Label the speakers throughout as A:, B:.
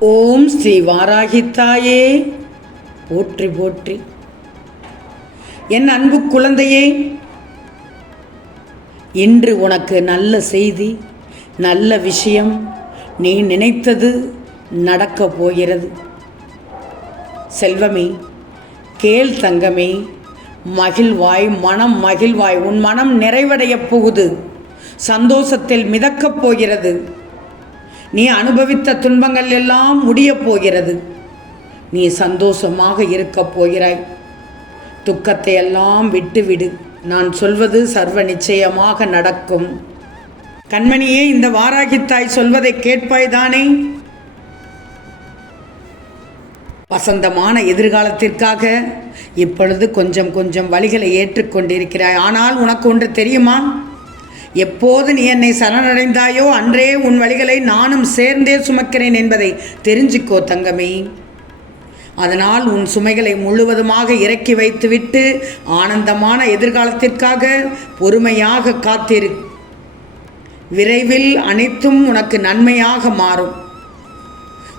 A: ஓம் ஸ்ரீ வாராகித்தாயே. போற்றி போற்றி. என் அன்பு குழந்தையே இன்று உனக்கு நல்ல செய்தி நல்ல விஷயம் நீ நினைத்தது நடக்கப் போகிறது. செல்வமே கேள் தங்கமே மகிழ்வாய் மனம் மகிழ்வாய் உன் மனம் நிறைவடையப் போகுது. சந்தோஷத்தில் மிதக்கப் போகிறது. நீ அனுபவித்த துன்பங்கள் எல்லாம் முடியப் போகிறது. நீ சந்தோஷமாக இருக்கப் போகிறாய். துக்கத்தை எல்லாம் விட்டுவிடு. நான் சொல்வது சர்வ நிச்சயமாக நடக்கும். கண்மணியே இந்த வாராகித்தாய் சொல்வதை கேட்பாய்தானே வசந்தமான எதிர்காலத்திற்காக இப்பொழுது கொஞ்சம் கொஞ்சம் வழிகளை ஏற்றுக்கொண்டிருக்கிறாய். ஆனால் உனக்கு ஒன்று தெரியுமா? எப்போது நீ என்னை சரணடைந்தாயோ அன்றே உன் வழிகளை நானும் சேர்ந்தே சுமக்கிறேன் என்பதை தெரிஞ்சுக்கோ தங்கமே. அதனால் உன் சுமைகளை முழுவதுமாக இறக்கி வைத்துவிட்டு ஆனந்தமான எதிர்காலத்திற்காக பொறுமையாக காத்திரு. விரைவில் அனைத்தும் உனக்கு நன்மையாக மாறும்.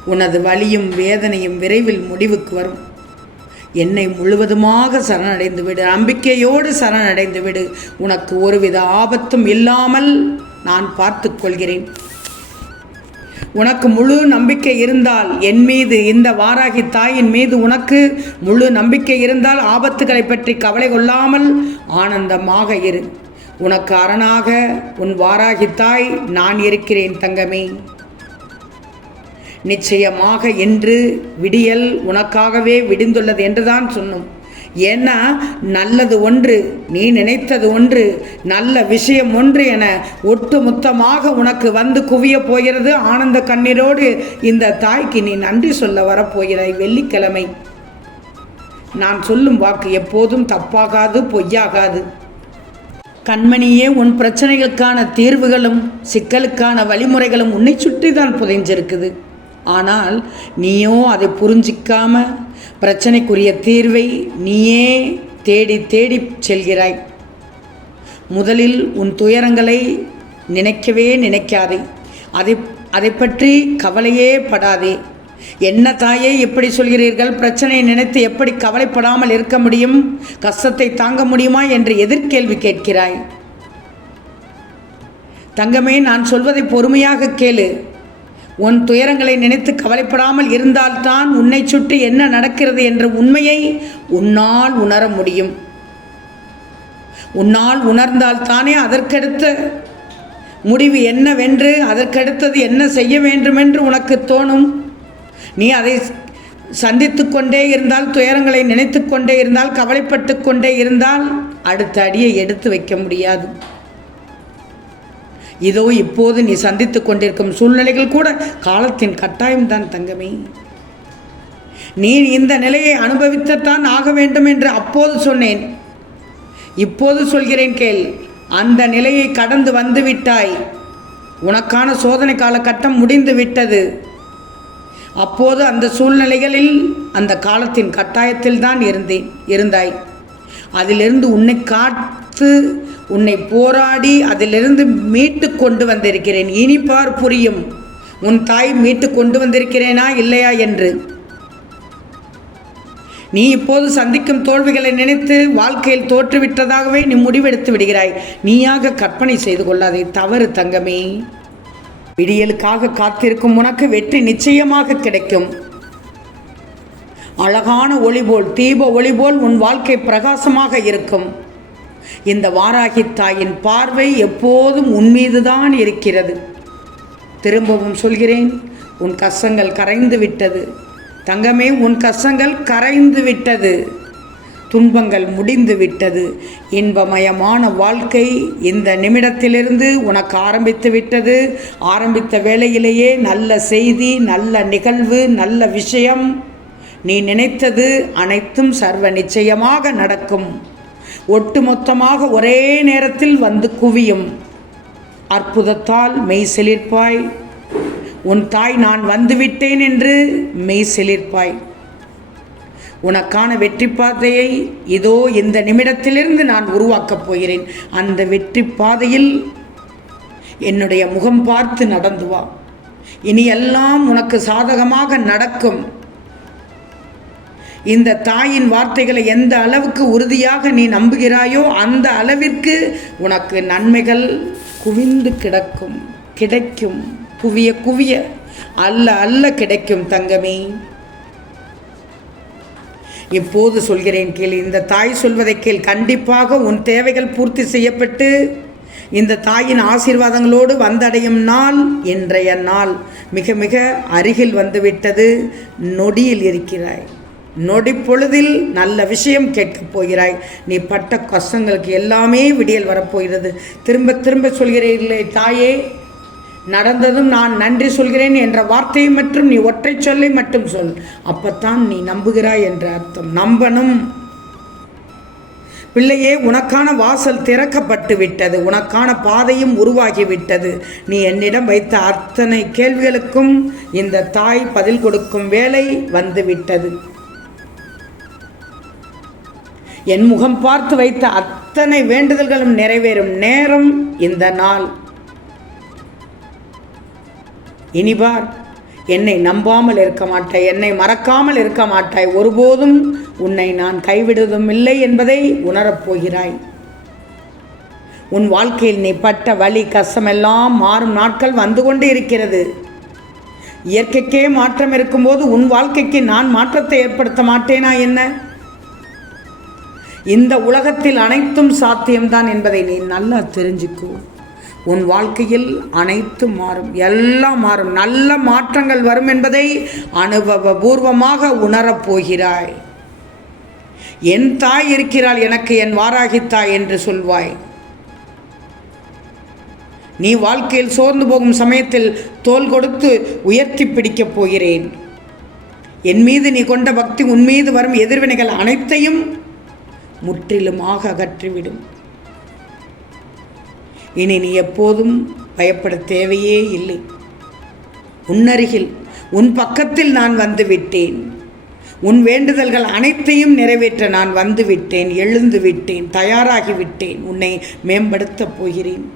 A: உனது வலியும் வேதனையும் விரைவில் முடிவுக்கு வரும். என்னை முழுவதுமாக சரணடைந்து விடு. நம்பிக்கையோடு சரணடைந்து விடு. உனக்கு ஒருவித ஆபத்தும் இல்லாமல் நான் பார்த்து கொள்கிறேன். உனக்கு முழு நம்பிக்கை இருந்தால் என் மீது இந்த வாராகி தாயின் மீது உனக்கு முழு நம்பிக்கை இருந்தால் ஆபத்துகளை பற்றி கவலை கொள்ளாமல் ஆனந்தமாக இரு. உனக்கு அரணாக உன் வாராகி தாய் நான் இருக்கிறேன் தங்கமே. நிச்சயமாக இன்று விடியல் உனக்காகவே விடிந்துள்ளது என்றுதான் சொன்னோம். ஏன்னா நல்லது ஒன்று நீ நினைத்தது ஒன்று நல்ல விஷயம் ஒன்று என ஒட்டுமொத்தமாக உனக்கு வந்து குவிய போகிறது ஆனந்த கண்ணீரோடு இந்த தாய்க்கு நீ நன்றி சொல்ல வரப்போகிறாய் வெள்ளிக்கிழமை. நான் சொல்லும் வாக்கு எப்போதும் தப்பாகாது பொய்யாகாது. கண்மணியே உன் பிரச்சனைகளுக்கான தீர்வுகளும் சிக்கலுக்கான வழிமுறைகளும் உன்னை சுற்றி தான் புதைஞ்சிருக்குது ஆனால் நீயோ அதை புரிஞ்சிக்காம பிரச்சனைக்குரிய தீர்வை நீயே தேடி தேடி செல்கிறாய். முதலில் உன் துயரங்களை நினைக்கவே நினைக்காதே. அதை அதை பற்றி கவலையே படாதே. என்ன தாயே எப்படி சொல்கிறீர்கள்? பிரச்சனையை நினைத்து எப்படி கவலைப்படாமல் இருக்க முடியும்? கஷ்டத்தை தாங்க முடியுமா என்று எதிர்கேள்வி கேட்கிறாய். தங்கமே நான் சொல்வதை பொறுமையாக கேளு. உன் துயரங்களை நினைத்து கவலைப்படாமல் இருந்தால்தான் உன்னை சுற்றி என்ன நடக்கிறது என்ற உண்மையை உன்னால் உணர முடியும். உன்னால் உணர்ந்தால் தானே அதற்கடுத்த முடிவு என்னவென்று அதற்கடுத்தது என்ன செய்ய வேண்டுமென்று உனக்கு தோணும். நீ அதை சந்தித்து கொண்டே இருந்தால் துயரங்களை நினைத்து கொண்டே இருந்தால் கவலைப்பட்டு கொண்டே இருந்தால் அடுத்த அடியை எடுத்து வைக்க முடியாது. இதோ இப்போது நீ சந்தித்து கொண்டிருக்கும் சூழ்நிலைகள் கூட காலத்தின் கட்டாயம்தான் தங்கமே. நீ இந்த நிலையை அனுபவித்துத்தான் ஆக வேண்டும் என்று அப்போது சொன்னேன். இப்போது சொல்கிறேன் கேள் அந்த நிலையை கடந்து வந்து விட்டாய். உனக்கான சோதனை காலகட்டம் முடிந்து விட்டது. அப்போது அந்த சூழ்நிலைகளில் அந்த காலத்தின் கட்டாயத்தில் தான் இருந்தேன் இருந்தாய். அதிலிருந்து உன்னை காட் காத்து உன்னை போராடி அதிலிருந்து மீட்டு கொண்டு வந்திருக்கிறேன். இனிப்பார் புரியும். உன் தாய் மீட்டு கொண்டு வந்திருக்கிறேனா இல்லையா என்று. நீ இப்போது சந்திக்கும் தோல்விகளை நினைத்து வாழ்க்கையில் தோற்றுவிட்டதாகவே நீ முடிவெடுத்து விடுகிறாய். நீயாக கற்பனை செய்து கொள்ளாதே தவறு தங்கமே. விடியலுக்காக காத்திருக்கும் உனக்கு வெற்றி நிச்சயமாக கிடைக்கும். அழகான ஒளி போல் தீப ஒளி போல் உன் வாழ்க்கை பிரகாசமாக இருக்கும். இந்த வாராகி தாயின் பார்வை எப்போதும் உன்மீதுதான் இருக்கிறது. திரும்பவும் சொல்கிறேன் உன் கஷ்டங்கள் கரைந்து விட்டது. தங்கமே உன் கஷ்டங்கள் கரைந்து விட்டது. துன்பங்கள் முடிந்து விட்டது. இன்பமயமான வாழ்க்கை இந்த நிமிடத்திலிருந்து உனக்கு ஆரம்பித்து விட்டது. ஆரம்பித்த வேளையிலேயே நல்ல செய்தி நல்ல நிகழ்வு நல்ல விஷயம். நீ நினைத்தது அனைத்தும் சர்வ நிச்சயமாக நடக்கும். ஒட்டுமொத்தமாக ஒரே நேரத்தில் வந்து குவியும். அற்புதத்தால் மெய் செழிப்பாய். உன் தாய் நான் வந்துவிட்டேன் என்று மெய் செழிப்பாய். உனக்கான வெற்றி பாதையை இதோ இந்த நிமிடத்திலிருந்து நான் உருவாக்கப் போகிறேன். அந்த வெற்றி பாதையில் என்னுடைய முகம் பார்த்து நடந்து வா. இனி எல்லாம் உனக்கு சாதகமாக நடக்கும். இந்த தாயின் வார்த்தைகளை எந்த அளவுக்கு உறுதியாக நீ நம்புகிறாயோ அந்த அளவிற்கு உனக்கு நன்மைகள் குவிந்து கிடக்கும் கிடைக்கும். குவிய குவிய. அல்ல அல்ல கிடைக்கும் தங்கமே. இப்போது சொல்கிறேன் கீழ் இந்த தாய் சொல்வதை கீழ் கண்டிப்பாக உன் தேவைகள் பூர்த்தி செய்யப்பட்டு இந்த தாயின் ஆசீர்வாதங்களோடு வந்தடையும் நாள் இன்றைய நாள் மிக மிக அருகில் வந்துவிட்டது. நொடியில் இருக்கிறாய். நொடி பொழுதில் நல்ல விஷயம் கேட்கப் போகிறாய். நீ பட்ட கஷ்டங்களுக்கு எல்லாமே விடியல் வரப்போகிறது. திரும்ப திரும்ப சொல்கிறீர்களே தாயே நடந்ததும் நான் நன்றி சொல்கிறேன் என்ற வார்த்தையை மட்டும் நீ ஒற்றை சொல்லை மட்டும் சொல். அப்பத்தான் நீ நம்புகிறாய் என்ற அர்த்தம். நம்பணும். பிள்ளையே உனக்கான வாசல் திறக்கப்பட்டு விட்டது. உனக்கான பாதையும் உருவாகி விட்டது. நீ என்னிடம் வைத்த அத்தனை கேள்விகளுக்கும் இந்த தாய் பதில் கொடுக்கும் வேலை வந்து விட்டது. என் முகம் பார்த்து வைத்த அத்தனை வேண்டுதல்களும் நிறைவேறும் நேரம் இந்த நாள். இனிபார் என்னை நம்பாமல் இருக்க மாட்டாய் என்னை மறக்காமல் இருக்க மாட்டாய். ஒருபோதும் உன்னை நான் கைவிடுவதும் இல்லை என்பதை உணரப் போகிறாய். உன் வாழ்க்கையில் நீ பட்ட வலி கஷ்டமெல்லாம் மாறும் நாட்கள் வந்து கொண்டு இருக்கிறது. இயற்கைக்கே மாற்றம் இருக்கும்போது உன் வாழ்க்கைக்கு நான் மாற்றத்தை ஏற்படுத்த மாட்டேனா என்ன? இந்த உலகத்தில் அனைத்தும் சாத்தியம்தான் என்பதை நீ நல்லா தெரிஞ்சுக்கோ. உன் வாழ்க்கையில் அனைத்தும் மாறும் எல்லாம் மாறும். நல்ல மாற்றங்கள் வரும் என்பதை அனுபவபூர்வமாக உணரப் போகிறாய். என் தாய் இருக்கிறாள் எனக்கு என் வாராகி தாய் என்று சொல்வாய். நீ வாழ்க்கையில் சோர்ந்து போகும் சமயத்தில் தோல் கொடுத்து உயர்த்தி பிடிக்கப் போகிறேன். என் மீது நீ கொண்ட பக்தி உன் மீது வரும் எதிர்வினைகள் அனைத்தையும் முற்றிலுமாக அகற்றிவிடும். இனி நீ எப்போதும் பயப்பட தேவையே இல்லை. உன்னருகில் உன் பக்கத்தில் நான் வந்து விட்டேன். உன் வேண்டுதல்கள் அனைத்தையும் நிறைவேற்ற நான் வந்து விட்டேன் எழுந்து விட்டேன் தயாராகிவிட்டேன் உன்னை மேம்படுத்தப் போகிறேன்.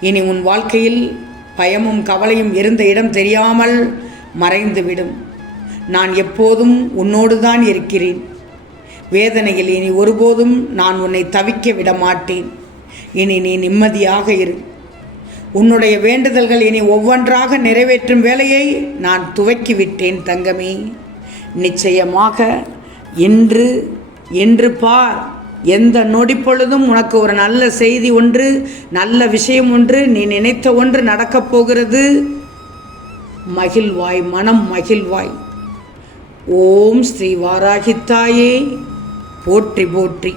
A: இனி உன் வாழ்க்கையில் பயமும் கவலையும் இருந்த இடம் தெரியாமல் மறைந்துவிடும். நான் எப்போதும் உன்னோடு தான் இருக்கிறேன். வேதனையில் இனி ஒருபோதும் நான் உன்னை தவிக்க விட மாட்டேன் இனி நீ நிம்மதியாக இரு. உன்னுடைய வேண்டுதல்கள் இனி ஒவ்வொன்றாக நிறைவேற்றும் வேலையை நான் துவக்கி விட்டேன் தங்கமே. நிச்சயமாக இன்று இன்று பார். எந்த நொடிப்பொழுதும் உனக்கு ஒரு நல்ல செய்தி ஒன்று நல்ல விஷயம் ஒன்று நீ நினைத்த ஒன்று நடக்கப் போகிறது. மகிழ்வாய் மனம் மகிழ்வாய். ஓம் ஸ்ரீ வாராகித்தாயே. போற்றி போற்றி.